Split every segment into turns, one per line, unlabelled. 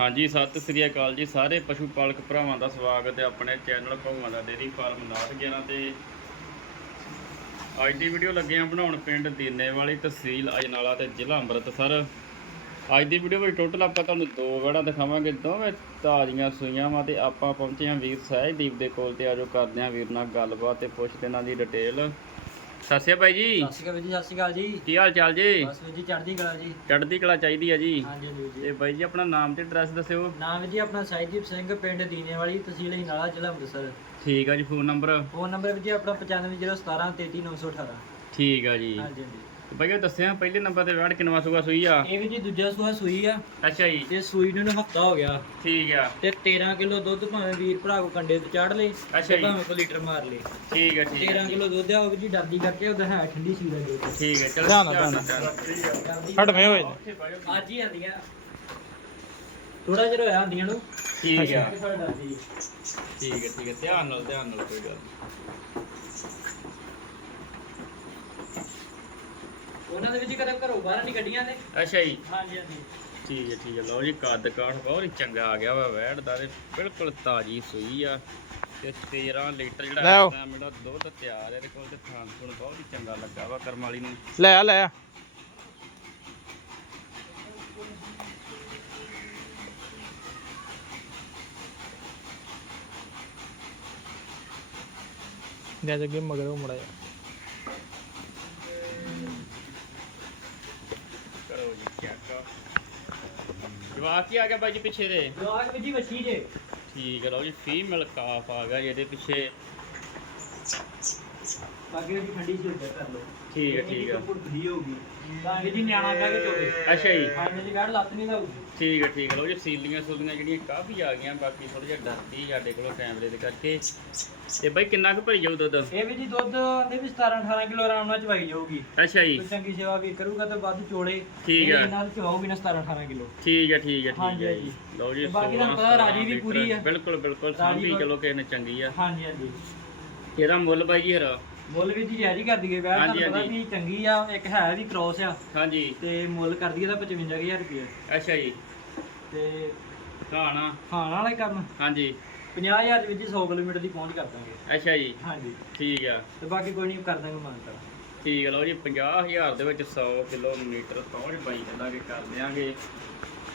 ਹਾਂਜੀ, ਸਤਿ ਸ੍ਰੀ ਅਕਾਲ ਜੀ ਸਾਰੇ ਪਸ਼ੂ ਪਾਲਕ ਭਰਾਵਾਂ ਦਾ ਸਵਾਗਤ ਹੈ ਆਪਣੇ ਚੈਨਲ ਭਗਵਾਨ ਦਾ ਡੇਰੀ ਫਾਰਮ 911 ਤੇ। ਅੱਜ ਦੀ ਵੀਡੀਓ ਲੱਗੇ ਆ ਬਣਾਉਣ ਪਿੰਡ ਦੀਨੇ ਵਾਲੀ ਤਹਿਸੀਲ ਅਜਨਾਲਾ ਤੇ ਜ਼ਿਲ੍ਹਾ ਅੰਮ੍ਰਿਤਸਰ। ਅੱਜ ਦੀ ਵੀਡੀਓ ਵਿੱਚ ਟੋਟਲ ਆਪਾਂ ਤੁਹਾਨੂੰ ਦੋ ਵੜਾ ਦਿਖਾਵਾਂਗੇ, ਦੋਵੇਂ ਤਾਜ਼ੀਆਂ ਸੂਈਆਂ ਵਾ ਤੇ ਆਪਾਂ ਪਹੁੰਚੇ ਹਾਂ ਵੀਰ ਸਹਿਜਦੀਪ ਦੇ ਕੋਲ ਤੇ ਆਜੋ ਕਰਦੇ ਹਾਂ ਵੀਰ ਨਾਲ ਗੱਲਬਾਤ ਤੇ ਪੁੱਛਦੇ ਇਹਨਾਂ ਦੀ ਡਿਟੇਲ ਸਤਿ ਸ਼੍ਰੀ ਅਕਾਲ ਜੀ।
ਸਤਿ ਸ਼੍ਰੀ ਅਕਾਲ ਵੀਰ ਜੀ ਸਤਿ ਸ਼੍ਰੀ ਅਕਾਲ ਜੀ।
ਕੀ ਹਾਲ ਚਾਲ ਜੀ?
ਬਸ ਵੀਰ ਜੀ ਚੜ੍ਹਦੀ ਕਲਾ ਜੀ।
ਚੜ੍ਹਦੀ ਕਲਾ ਚਾਹੀਦੀ ਆ ਜੀ।
ਹਾਂਜੀ ਵੀਰ ਜੀ।
ਤੇ ਬਾਈ ਜੀ ਆਪਣਾ ਨਾਮ ਤੇ ਐਡਰੈਸ ਦੱਸਿਓ।
ਨਾਮ ਜੀ ਆਪਣਾ ਸਾਈਦੀਪ ਸਿੰਘ ਪਿੰਡ ਦੀਨੇਵਾਲੀ ਤਹਿਸੀਲ ਹਿਨਾਲਾ ਜ਼ਿਲ੍ਹਾ ਅੰਮ੍ਰਿਤਸਰ।
ਠੀਕ ਆ ਜੀ ਫੋਨ ਨੰਬਰ?
ਫੋਨ ਨੰਬਰ ਵੀਰ ਜੀ ਆਪਣਾ 9501 33918
ਠੀਕ ਆ ਜੀ।
ਹਾਂਜੀ।
ਤੇ ਬਾਈ ਉਹ ਦੱਸਿਆ ਪਹਿਲੇ ਨੰਬਰ ਤੇ ਵੜ ਕਿੰਨਵਾ ਸੂਆ ਸੂਈ ਆ।
ਇਹ ਵੀ ਜੀ ਦੂਜਾ ਸੂਆ ਸੂਈ ਆ।
ਅੱਛਾ ਜੀ।
ਤੇ ਸੂਈ ਨੂੰ ਹਫਤਾ ਹੋ ਗਿਆ।
ਠੀਕ ਆ।
ਤੇ 13 ਕਿਲੋ ਦੁੱਧ ਭਾਵੇਂ ਵੀਰ ਭਰਾ ਕੋ ਕੰਡੇ ਤੇ ਚਾੜ ਲੇ
ਅੱਛਾ ਜੀ।
ਭਾਵੇਂ ਕੋ ਲੀਟਰ ਮਾਰ ਲੇ।
ਠੀਕ ਆ ਠੀਕ ਆ।
13 ਕਿਲੋ ਦੁੱਧ ਆ ਉਹ ਵੀ ਜੀ ਡਰਦੀ ਕਰਕੇ ਉਹਦਾ ਹੈ ਠੰਡੀ ਸੀ ਦਾ ਦੁੱਧ।
ਠੀਕ ਆ ਚਲੋ।
ਧਿਆਨ ਨਾਲ, ਹਟਵੇਂ ਹੋਏ ਨੇ।
ਅੱਜ ਹੀ ਆਂਦੀਆਂ। ਥੋੜਾ ਜਿਹਾ ਹੋਇਆ ਆਂਦੀਆਂ ਨੂੰ।
ਠੀਕ ਆ। ਠੀਕ ਆ ਠੀਕ ਆ। ਧਿਆਨ ਨਾਲ ਧਿਆਨ ਨਾਲ ਕੋਈ ਗੱਲ ਨੀ।
ਉਹਨਾਂ ਦੇ ਵਿੱਚ ਕਦੇ ਘਰੋਂ ਬਾਹਰ ਨਹੀਂ ਕੱਢੀਆਂ ਨੇ।
ਅੱਛਾ ਜੀ।
ਹਾਂਜੀ ਹਾਂਜੀ।
ਠੀਕ ਹੈ ਠੀਕ ਹੈ। ਲਓ ਜੀ ਕੱਦ ਕਾਠ ਬਹੁਤ ਹੀ ਚੰਗਾ ਆ ਗਿਆ ਵਾ ਵੈੜ ਦਾ ਤੇ ਬਿਲਕੁਲ ਤਾਜੀ ਸੂਈ ਆ। ਤੇ 13 ਲੀਟਰ
ਲੈ
ਜਿਹੜਾ
ਆਓ।
ਇਸ ਟਾਈਮ ਜਿਹੜਾ ਦੁੱਧ ਤਿਆਰ ਹੈ ਇਹਦੇ ਕੋਲ ਤੇ ਖਾਣ ਖੂਣ ਬਹੁਤ ਹੀ ਚੰਗਾ ਲੱਗਾ ਵਾ ਕਰਮ ਵਾਲੀ ਨੂੰ।
ਲੈ ਆ ਲੈ ਆ। ਜਾ ਜੱਗੇ ਮਗਰ ਉਹ ਮੁੜਾ ਜਾ
ਜਵਾਕ ਕੀ ਆ ਗਿਆ ਬਾਈ ਜੀ ਪਿੱਛੇ ਦੇ।
ਜਵਾਕ ਵਿੱਚ ਹੀ ਵੱਛੀ ਜੇ।
ਠੀਕ ਹੈ ਲਓ ਜੀ ਫੀਮੇਲ ਕਾਫ ਆ ਗਿਆ ਜਿਹਦੇ ਪਿੱਛੇ।
ਬਾਕੀ ਉਹਦੀ ਠੰਡੀ ਸੀ ਉੱਤੇ ਕਰ ਲਓ।
ਠੀਕ ਹੈ ਠੀਕ ਹੈ।
ਭੁੱਖੀ ਹੋਊਗੀ। ਤਾਂ ਇਹ ਜੀ ਨਿਆਣਾ ਕਹਿ ਕੇ ਚੋਵੇ।
ਅੱਛਾ ਜੀ।
ਹਾਂ ਮੇਰੀ ਗੱਲ ਲੱਤ ਨਹੀਂ ਲਾਊਗੀ।
ਠੀਕ ਹੈ ਠੀਕ ਹੈ। ਲਓ ਜੀ ਸੀਲੀਆਂ ਸੂਲੀਆਂ ਜਿਹੜੀਆਂ ਕਾਫੀ ਆ ਗਈਆਂ ਬਾਕੀ ਥੋੜਾ ਜਿਹਾ ਡਰਦੀ ਸਾਡੇ ਕੋਲੋਂ ਕੈਮਰੇ ਦੇ ਕਰਕੇ। ਤੇ ਬਾਈ ਕਿੰਨਾ ਕੁ ਭਰੀ ਜਾਊ ਦੁੱਧ?
ਇਹ ਵੀ ਜੀ ਦੁੱਧ ਆਂਦੇ ਵੀ 17 18 ਕਿਲੋ ਆਰਾਮ ਨਾਲ ਚਵਾਈ ਜਾਊਗੀ।
ਅੱਛਾ ਜੀ।
ਕੋਈ ਚੰਗੀ ਸੇਵਾ ਵੀ ਕਰੂਗਾ ਤਾਂ ਵੱਧ ਚੋਲੇ।
ਠੀਕ ਹੈ।
ਇਹਨਾਂ ਚ ਹੋਊਗੀ ਨਾ 17 18 ਕਿਲੋ।
ਠੀਕ ਹੈ ਠੀਕ ਹੈ ਠੀਕ
ਹਾਂਜੀ,
ਹੈ
ਹਾਂਜੀ।
ਜੀ। ਲਓ ਜੀ
ਤੇ ਬਾਕੀ ਤੁਹਾਨੂੰ
16
ਪਤਾ ਰਾਜੀ ਵੀ
ਲੀਟਰ,
ਪੂਰੀ ਆ।
ਬਿਲਕੁਲ ਬਿਲਕੁਲ।
ਰਾਜੀ
ਸਾਂਭੀ
ਵੀ-
ਚਲੋ ਕਿਸੇ ਨੇ ਚੰਗੀ ਆ।
ਹਾਂਜੀ ਹਾਂਜੀ।
ਇਹਦਾ ਮੁੱਲ ਬਾਈ ਜੀ ਹਰਾ।
ਮੁੱਲ ਵੀ ਜੀ ਜਾਰੀ ਕਰ ਦਈਏ ਵੈਸੇ
ਹਾਂਜੀ,
ਤੁਹਾਨੂੰ ਪਤਾ
ਹਾਂਜੀ।
ਵੀ ਚੰਗੀ ਆ ਇੱਕ ਹੈ ਵੀ ਕ੍ਰੋਸ ਆ।
ਹਾਂਜੀ।
ਤੇ ਮੁੱਲ ਕਰ ਦਈਏ ਤਾਂ 55000 ਰੁਪਏ
ਅੱਛਾ ਜੀ।
ਤੇ
ਖਾਣਾ?
ਖਾਣ ਵਾਲਾ ਹੀ ਕੰਮ।
ਹਾਂਜੀ।
50000 ਦੇ ਵਿੱਚ ਹੀ 100 ਕਿਲੋਮੀਟਰ ਦੀ ਪਹੁੰਚ ਕਰ ਦਾਂਗੇ।
ਅੱਛਾ ਜੀ।
ਹਾਂਜੀ।
ਠੀਕ ਆ।
ਤੇ ਬਾਕੀ ਕੋਈ ਨਹੀਂ ਕਰ ਦਾਂਗੇ ਮਾਨਤਾ।
ਠੀਕ ਆ ਲਓ ਜੀ 50000 ਦੇ ਵਿੱਚ 100 ਕਿਲੋਮੀਟਰ ਪਹੁੰਚ ਬਾਈ ਕਹਿੰਦਾ ਕਿ ਕਰ ਦਿਆਂਗੇ।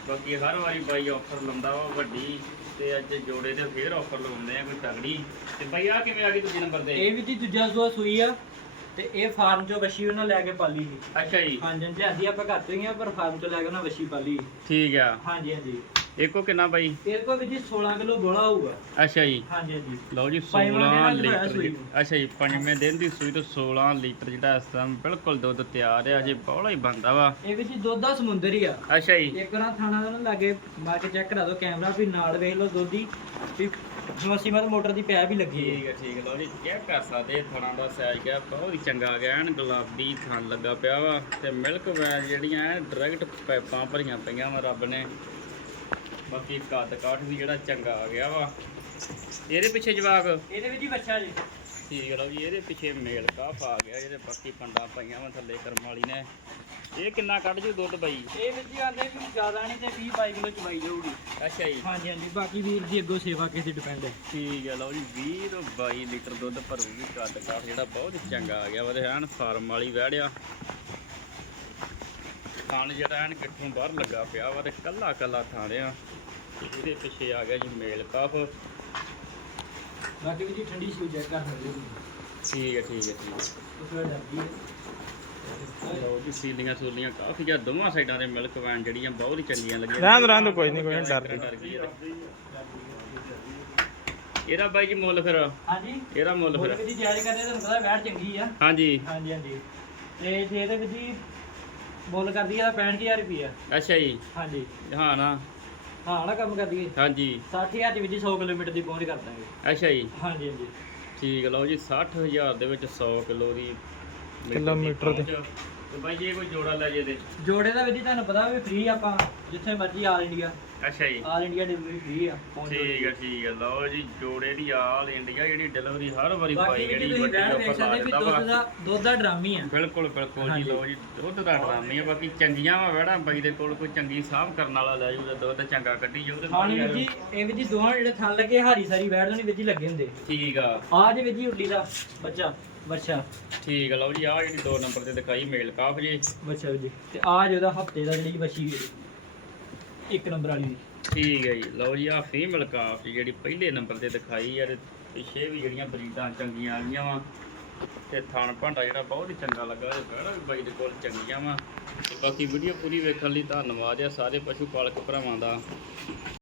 ਬਾਕੀ ਹਰ ਵਾਰੀ ਬਾਈ ਆਫਰ ਲਾਉਂਦਾ ਵਾ ਵੱਡੀ ਤੇ ਅੱਜ ਜੋੜੇ ਤੇ ਫੇਰ ਆਫਰ ਲਾਉਂਦੇ ਆ ਕੋਈ ਤਗੜੀ। ਤੇ ਬਾਈ ਆ ਕਿਵੇਂ ਆ ਗਈ ਦੂਜੇ ਨੰਬਰ ਤੇ?
ਇਹ ਵੀ ਜੀ ਦੂਜਾ ਸੂਆ ਸੂਈ ਆ ਤੇ ਇਹ ਫਾਰਮ ਚੋਂ ਵਸ਼ੀ ਉਹਨਾਂ ਲੈ ਕੇ ਪਾਲੀ ਸੀ।
ਅੱਛਾ ਜੀ।
ਹਾਂਜੀ ਹਾਂਜੀ ਆਪਾਂ ਘਰ ਤੋਂ ਹੀ ਆ ਪਰ ਫਾਰਮ ਚੋਂ ਲੈ ਕੇ ਉਹਨਾਂ ਵਸ਼ੀ ਪਾਲੀ
ਠੀਕ ਆ।
ਹਾਂਜੀ ਹਾਂਜੀ।
ਇੱਕੋ ਕਿੰਨਾ ਬਾਈ?
ਇਹਦੇ ਕੋਲ ਵੀ ਜੀ 16 ਕਿਲੋ ਗੋਲਾ ਹੋਊਗਾ।
ਅੱਛਾ ਜੀ।
ਹਾਂਜੀ ਹਾਂਜੀ।
ਲਓ ਜੀ
ਪੰਜਵਾਂ
16
ਦਿਨ ਅੱਜ ਹੋਇਆ
ਲੀਟਰ ਜੀ-। ਅੱਛਾ ਜੀ ਪੰਜਵੇਂ ਦਿਨ ਦੀ ਸੂਈ ਤੋਂ 16 ਲੀਟਰ ਜਿਹੜਾ ਇਸ ਟਾਈਮ ਬਿਲਕੁਲ ਦੁੱਧ ਤਿਆਰ ਹੈ ਅਜੇ ਬੌਲਾ ਹੀ ਬੰਦਾ ਵਾ।
ਇਹ ਵੀ ਜੀ ਦੁੱਧ ਦਾ ਸਮੁੰਦਰ ਹੀ ਆ।
ਅੱਛਾ ਜੀ।
ਇੱਕ ਵਾਰ ਥਾਣਾ ਦਾ ਨਾ ਲਾਗੇ ਮਾਰ ਕੇ ਚੈੱਕ ਕਰਾ ਦਿਓ ਕੈਮਰਾ ਵੀ ਨਾਲ ਵੇਖ ਲਓ ਦੁੱਧ ਦੀ ਵੀ ਸਮਸੀ ਮਤ ਮੋਟਰ ਦੀ ਪੈ ਵੀ ਲੱਗੀ ਹੈ
ਠੀਕ ਹੈ ਠੀਕ ਹੈ ਲਓ ਜੀ ਕੀ ਕਰ ਸਕਦੇ ਥਣਾ ਦਾ ਸਾਈਜ਼ ਗਿਆ ਬਹੁਤ ਹੀ ਚੰਗਾ ਗਿਆ ਐਨ ਗੁਲਾਬੀ ਥਣ ਲੱਗਾ ਪਿਆ ਵਾ ਤੇ ਮਿਲਕ ਵੈਨ ਜਿਹੜੀਆਂ ਐ ਡਾਇਰੈਕਟ ਪਾਈਪਾਂ ਭਰੀਆਂ ਪਈਆਂ ਵਾ ਰੱਬ ਨੇ। ਬਾਕੀ ਕੱਦ ਕਾਠ ਵੀ ਜਿਹੜਾ ਚੰਗਾ ਆ ਗਿਆ ਵਾ। ਇਹਦੇ ਪਿੱਛੇ ਜਵਾਕ?
ਇਹਦੇ ਵਿੱਚ ਹੀ ਬੱਚਾ ਜੀ।
ਠੀਕ ਲਓ ਜੀ ਇਹਦੇ ਪਿੱਛੇ ਮੇਲ ਕਾਫ ਆ ਗਿਆ ਇਹਦੇ ਬਾਕੀ ਪੰਡਾ ਪਈਆਂ ਵਾ ਥੱਲੇ ਕਰਮ ਵਾਲੀ ਨੇ। ਇਹ ਕਿੰਨਾ ਕੱਢ ਜੂ ਦੁੱਧ ਬਾਈ?
ਇਹ ਵਿੱਚ ਹੀ ਆਂਦੇ ਵੀ ਜ਼ਿਆਦਾ ਨਹੀਂ ਤੇ 20 22 ਕਿਲੋ ਚਵਾਈ ਜਾਊਗੀ।
ਅੱਛਾ ਜੀ।
ਹਾਂਜੀ ਹਾਂਜੀ ਬਾਕੀ ਵੀਰ ਦੀ ਅੱਗੋਂ ਸੇਵਾ ਕਿਸੇ ਤੇ ਡਿਪੈਂਡ ਹੈ।
ਠੀਕ ਹੈ ਲਓ ਜੀ 20 ਤੋਂ 22 ਲੀਟਰ ਦੁੱਧ ਭਰੂਗੀ ਕੱਦ ਕਾਠ ਜਿਹੜਾ ਬਹੁਤ ਚੰਗਾ ਆ ਗਿਆ ਵਾ ਤੇ ਐਨ ਫਾਰਮ ਵਾਲੀ ਵਹਿੜਿਆ ਥਣ ਜਿਹੜਾ ਐਨ ਕਿੱਥੋਂ ਬਾਹਰ ਲੱਗਾ ਪਿਆ ਵਾ ਤੇ ਕੱਲਾ ਕੱਲਾ ਥਾਣਿਆ ਇਹਦੇ ਪਿੱਛੇ ਆ ਗਿਆ ਜੀ ਮੇਲ ਕਾਫ।
ਬਾਕੀ ਵੀ ਜੀ ਠੰਡੀ ਸੂ ਚੈੱਕ ਕਰ ਸਕਦੇ ਹੋ
ਠੀਕ ਹੈ ਠੀਕ ਹੈ ਠੀਕ ਹੈ। ਲਓ ਜੀ ਸੀਲੀਆਂ ਸੂਲੀਆਂ ਕਾਫੀ ਜ਼ਿਆਦਾ ਦੋਵਾਂ ਸਾਈਡਾਂ ਦੇ ਮਿਲਕ ਵੈਨ ਜਿਹੜੀਆਂ ਬਹੁਤ ਹੀ ਚੰਗੀਆਂ ਲੱਗੀਆਂ।
ਰਹਿਣ ਰਹਿਣ ਕੋਈ ਨੀ, ਕੋਈ।
ਡਰ ਗਈ। ਇਹਦਾ ਬਾਈ ਜੀ ਮੁੱਲ ਫਿਰ?
ਹਾਂਜੀ?
ਇਹਦਾ ਮੁੱਲ ਫਿਰ?
ਜੀ ਜਾਇਜ਼ ਕਰਦੇ ਤੁਹਾਨੂੰ ਪਤਾ ਵੈਟ ਚੰਗੀ ਆ।
ਹਾਂਜੀ।
ਹਾਂਜੀ ਹਾਂਜੀ। ਤੇ ਜੇ ਇਹਦੇ ਵਿੱਚ ਜੀ ਮੁੱਲ ਕਰਦੀ ਆ 65000 ਰੁਪਏ
ਅੱਛਾ ਜੀ।
ਹਾਂਜੀ।
ਹਾਂ ਨਾ।
ਹਾਂ ਨਾ ਕੰਮ ਕਰਦੀ ਹੈ
ਹਾਂਜੀ
60000 ਦੇ ਵਿੱਚ ਹੀ 100 ਕਿਲੋਮੀਟਰ ਦੀ ਪਹੁੰਚ ਕਰ ਦਾਂਗੇ।
ਅੱਛਾ ਜੀ।
ਹਾਂਜੀ ਹਾਂਜੀ।
ਠੀਕ ਲਓ ਜੀ 60000 ਦੇ ਵਿੱਚ 100 ਕਿਲੋ ਦੀ
ਕਿਲੋਮੀਟਰ ਦੀ।
ਤੇ। ਬਾਈ ਜੇ ਕੋਈ ਜੋੜਾ ਲੈ ਜੇ ਤੇ।
ਜੋੜੇ ਦਾ ਵੀ ਜੀ ਤੁਹਾਨੂੰ ਪਤਾ ਵੀ ਫ੍ਰੀ ਆਪਾਂ ਜਿੱਥੇ ਮਰਜ਼ੀ ਆਲ ਇੰਡੀਆ।
ਅੱਛਾ ਜੀ।
ਆਲ ਇੰਡੀਆ ਡਿਲੀਵਰੀ ਫ੍ਰੀ ਆ
ਠੀਕ ਹੈ ਠੀਕ ਹੈ ਲਓ ਜੀ ਜੋੜੇ ਦੀ ਆਲ ਇੰਡੀਆ ਜਿਹੜੀ ਡਿਲੀਵਰੀ ਹਰ ਵਾਰੀ
ਬਾਕੀ
ਪਾਈ
ਵੀ
ਜਿਹੜੀ
ਤੁਸੀਂ
ਵੱਡੀ ਆਫਰ ਲਾ
ਸਕਦੇ ਵੀ ਦੁੱਧ
ਵਾ
ਦਾ ਦੁੱਧ ਦਾ ਡਰਾਮੀ ਆ।
ਬਿਲਕੁਲ ਬਿਲਕੁਲ ਜੀ
ਹਾਂਜੀ।
ਲਓ ਜੀ ਦੁੱਧ ਦਾ ਡਰਾਮੀ ਆ। ਬਾਕੀ ਚੰਗੀਆਂ ਵਾ ਵੜਾ ਬਾਈ ਦੇ ਕੋਲ ਕੋਈ ਚੰਗੀ ਸਾਹਬ ਕਰਨ ਵਾਲਾ ਲੈ ਜਾਊਗਾ ਦੁੱਧ ਚੰਗਾ ਕੱਢੀ ਜਾਊ ਤੇ
ਖਾਣੀ ਜੀ ਇਹ ਵੀ ਜੀ ਦੋਹਾਂ ਜਿਹੜੇ ਥਣ ਲੱਗੇ ਹਾਰੀ ਸਾਰੀ ਬੈਠ ਦੋਣੀ ਵਿੱਚ ਹੀ ਲੱਗੇ ਹੁੰਦੇ।
ਠੀਕ ਆ।
ਆ ਜੇ ਵਿੱਚ ਹੀ ਉੱਡੀ ਦਾ ਬੱਚਾ ਬੱਚਾ।
ਠੀਕ ਆ ਲਓ ਜੀ ਆ ਜਿਹੜੀ 2 ਨੰਬਰ ਤੇ ਦਿਖਾਈ ਮੇਲ ਕਾਫ ਜੀ।
ਬੱਚਾ ਜੀ ਤੇ ਆ ਜਿਹਦਾ ਹਫ਼ਤੇ ਦਾ ਜਿਹੜੀ ਬੱਚੀ ਇੱਕ ਨੰਬਰ ਵਾਲੀ ਦੀ।
ਠੀਕ ਹੈ ਜੀ। ਲਓ ਜੀ ਆ ਫੀਮੇਲ ਕਾਫ ਜਿਹੜੀ ਪਹਿਲੇ ਨੰਬਰ ਤੇ ਦਿਖਾਈ ਆ ਤੇ ਪਿੱਛੇ ਵੀ ਜਿਹੜੀਆਂ ਬਰੀਡਾਂ ਚੰਗੀਆਂ ਆ ਗਈਆਂ ਵਾ। ਤੇ ਥਣ ਭਾਂਡਾ ਜਿਹੜਾ ਬਹੁਤ ਹੀ ਚੰਗਾ ਲੱਗਾ ਤੇ ਬਹਿਣਾ ਵੀ ਬਾਈ ਦੇ ਕੋਲ ਚੰਗੀਆਂ ਵਾ। ਤੇ ਬਾਕੀ ਵੀਡੀਓ ਪੂਰੀ ਵੇਖਣ ਲਈ ਧੰਨਵਾਦ ਆ, ਸਾਰੇ ਪਸ਼ੂ ਪਾਲਕ ਭਰਾਵਾਂ ਦਾ।